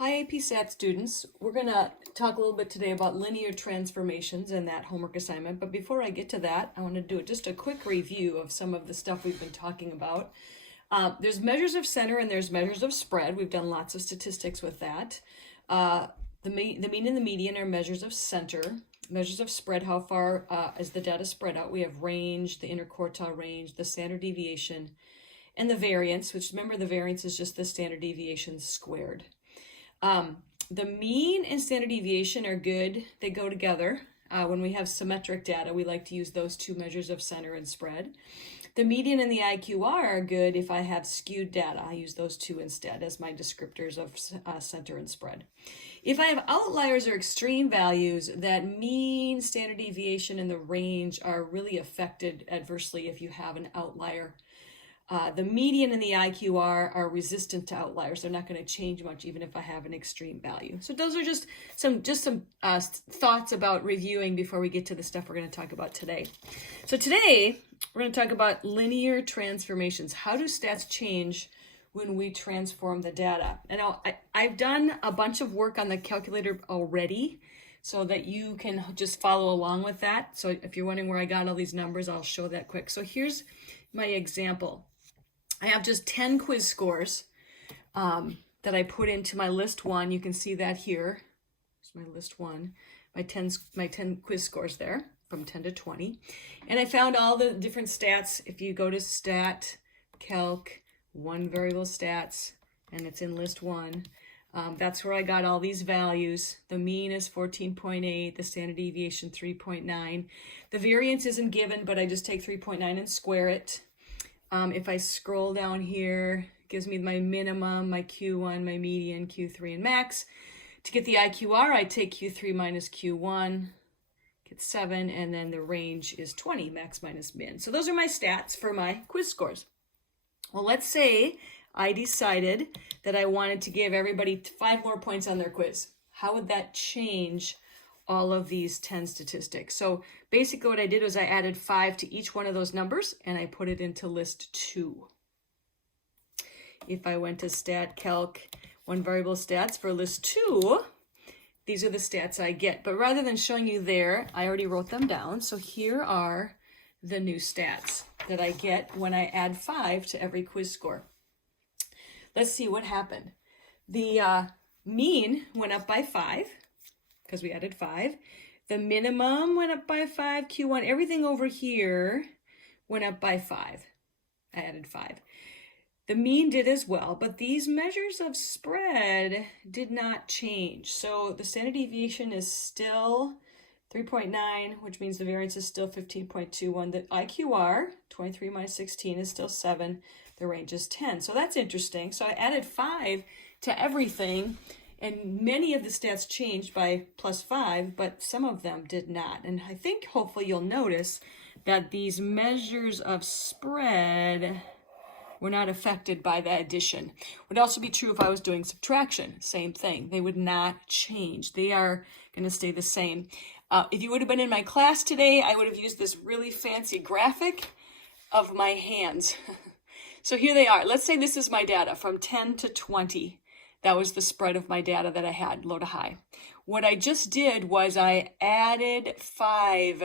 Hi AP Stat students. We're going to talk a little bit today about linear transformations and that homework assignment. But before I get to that, I want to do just a quick review of some of the stuff we've been talking about. There's measures of center and there's measures of spread. We've done lots of statistics with that. The mean and the median are measures of center. Measures of spread, how far is the data spread out? We have range, the interquartile range, the standard deviation, and the variance, which remember the variance is just the standard deviation squared. The mean and standard deviation are good. They go together. When we have symmetric data, we like to use those two measures of center and spread. The median and the IQR are good if I have skewed data. I use those two instead as my descriptors of center and spread. If I have outliers or extreme values, that mean, standard deviation, and the range are really affected adversely if you have an outlier. The median and the IQR are resistant to outliers. They're not going to change much even if I have an extreme value. So those are just some thoughts about reviewing before we get to the stuff we're going to talk about today. So today we're going to talk about linear transformations. How do stats change when we transform the data? And I've done a bunch of work on the calculator already so that you can just follow along with that. So if you're wondering where I got all these numbers, I'll show that quick. So here's my example. I have just 10 quiz scores that I put into my list one. You can see that here. Here's my list one, my 10 quiz scores there from 10 to 20. And I found all the different stats. If you go to stat, calc, one variable stats, and it's in list one, that's where I got all these values. The mean is 14.8, the standard deviation 3.9. The variance isn't given, but I just take 3.9 and square it. If I scroll down here, it gives me my minimum, my Q1, my median, Q3, and max. To get the IQR, I take Q3 minus Q1, get 7, and then the range is 20, max minus min. So those are my stats for my quiz scores. Well, let's say I decided that I wanted to give everybody 5 more points on their quiz. How would that change all of these 10 statistics? So basically what I did was I added 5 to each one of those numbers and I put it into list 2. If I went to stat, calc, one variable stats for list 2, these are the stats I get. But rather than showing you there, I already wrote them down. So here are the new stats that I get when I add 5 to every quiz score. Let's see what happened. The mean went up by 5 because we added 5. The minimum went up by 5, Q1, everything over here went up by 5. I added 5. The mean did as well, but these measures of spread did not change. So the standard deviation is still 3.9, which means the variance is still 15.21. The IQR, 23 minus 16, is still 7. The range is 10. So that's interesting. So I added 5 to everything, and many of the stats changed by plus 5, but some of them did not. And I think hopefully you'll notice that these measures of spread were not affected by that addition. Would also be true if I was doing subtraction. Same thing. They would not change. They are going to stay the same. If you would have been in my class today, I would have used this really fancy graphic of my hands. So here they are. Let's say this is my data from 10 to 20. That was the spread of my data that I had, low to high. What I just did was I added 5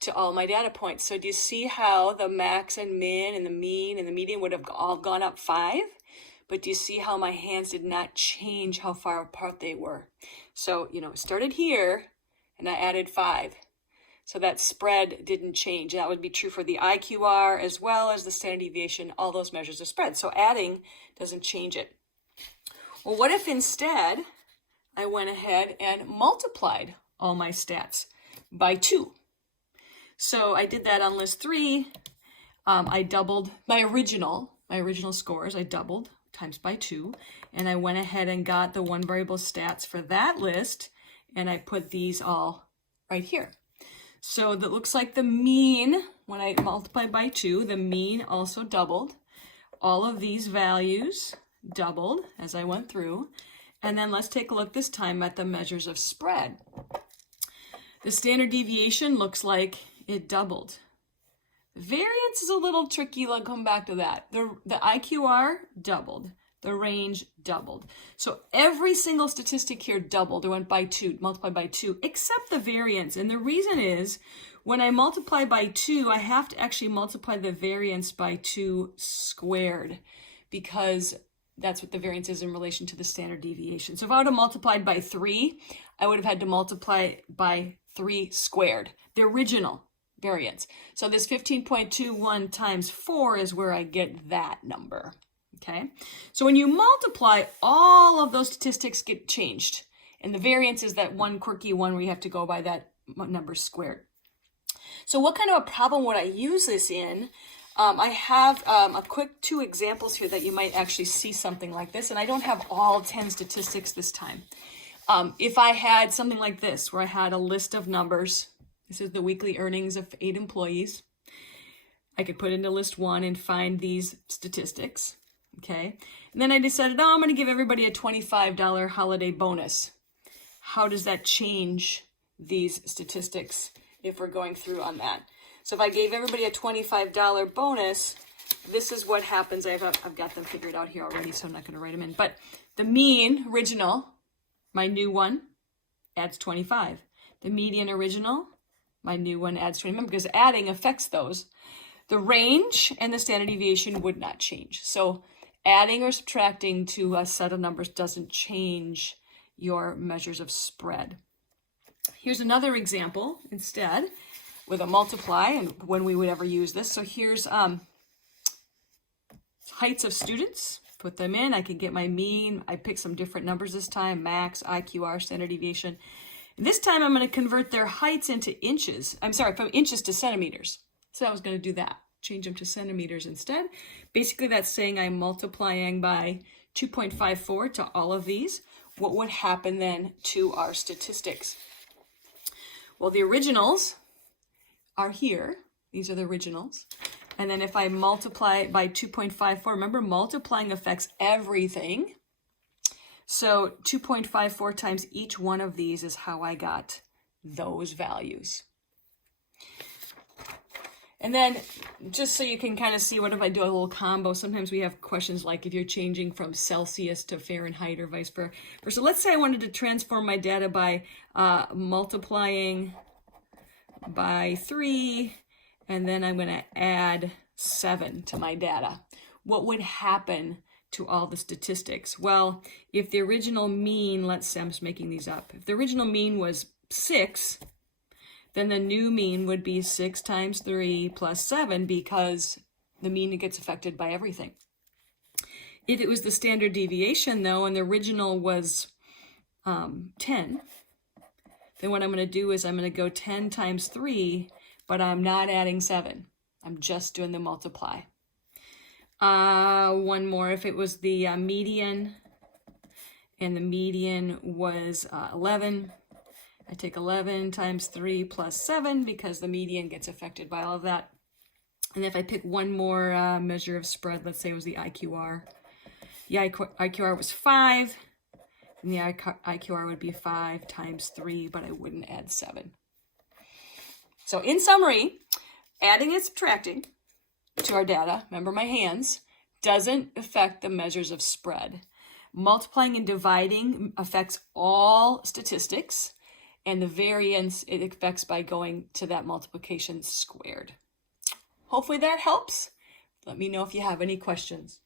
to all my data points. So do you see how the max and min and the mean and the median would have all gone up 5? But do you see how my hands did not change how far apart they were? So, it started here and I added 5. So that spread didn't change. That would be true for the IQR as well as the standard deviation, all those measures of spread. So adding doesn't change it. Well, what if instead I went ahead and multiplied all my stats by 2? So I did that on list 3. I doubled my original scores. I doubled times by 2. And I went ahead and got the one variable stats for that list. And I put these all right here. So that looks like the mean, when I multiplied by 2, the mean also doubled. All of these values doubled as I went through. And then let's take a look this time at the measures of spread. The standard deviation looks like it doubled. Variance is a little tricky. I'll come back to that. The IQR doubled. the range doubled. So every single statistic here doubled. It went by 2, multiplied by 2, except the variance. And the reason is when I multiply by 2, I have to actually multiply the variance by 2 squared, because that's what the variance is in relation to the standard deviation. So if I would have multiplied by 3, I would have had to multiply by 3 squared, the original variance. So this 15.21 times 4 is where I get that number. Okay, so when you multiply, all of those statistics get changed. And the variance is that one quirky one where you have to go by that number squared. So what kind of a problem would I use this in? I have a quick 2 examples here that you might actually see something like this. And I don't have all 10 statistics this time. If I had something like this, where I had a list of numbers, this is the weekly earnings of 8 employees. I could put into list 1 and find these statistics. Okay, and then I decided, oh, I'm going to give everybody a $25 holiday bonus. How does that change these statistics if we're going through on that? So if I gave everybody a $25 bonus, this is what happens. I've got them figured out here already, so I'm not going to write them in. But the mean original, my new one, adds 25. The median original, my new one, adds 20. Remember, because adding affects those. The range and the standard deviation would not change. So adding or subtracting to a set of numbers doesn't change your measures of spread. Here's another example instead with a multiply, and when we would ever use this. So here's heights of students. Put them in. I can get my mean. I picked some different numbers this time, max, IQR, standard deviation. And this time I'm going to convert their heights into inches. I'm sorry, from inches to centimeters. So I was going to do that. Change them to centimeters instead. Basically, that's saying I'm multiplying by 2.54 to all of these. What would happen then to our statistics? Well, the originals are here. These are the originals. And then if I multiply by 2.54, remember multiplying affects everything. So 2.54 times each one of these is how I got those values. And then just so you can kind of see what if I do a little combo, sometimes we have questions like if you're changing from Celsius to Fahrenheit or vice versa. So let's say I wanted to transform my data by multiplying by 3, and then I'm going to add 7 to my data. What would happen to all the statistics? Well, if the original mean, let's say I'm just making these up. If the original mean was 6, then the new mean would be 6 times 3 plus 7, because the mean gets affected by everything. If it was the standard deviation, though, and the original was 10, then what I'm going to do is I'm going to go 10 times 3, but I'm not adding 7. I'm just doing the multiply. One more. If it was the median, and the median was 11, I take 11 times 3 plus 7, because the median gets affected by all of that. And if I pick one more measure of spread, let's say it was the IQR. The IQR was 5, and the IQR would be 5 times 3, but I wouldn't add 7. So in summary, adding and subtracting to our data, remember my hands, doesn't affect the measures of spread. Multiplying and dividing affects all statistics, and the variance it affects by going to that multiplication squared. Hopefully that helps. Let me know if you have any questions.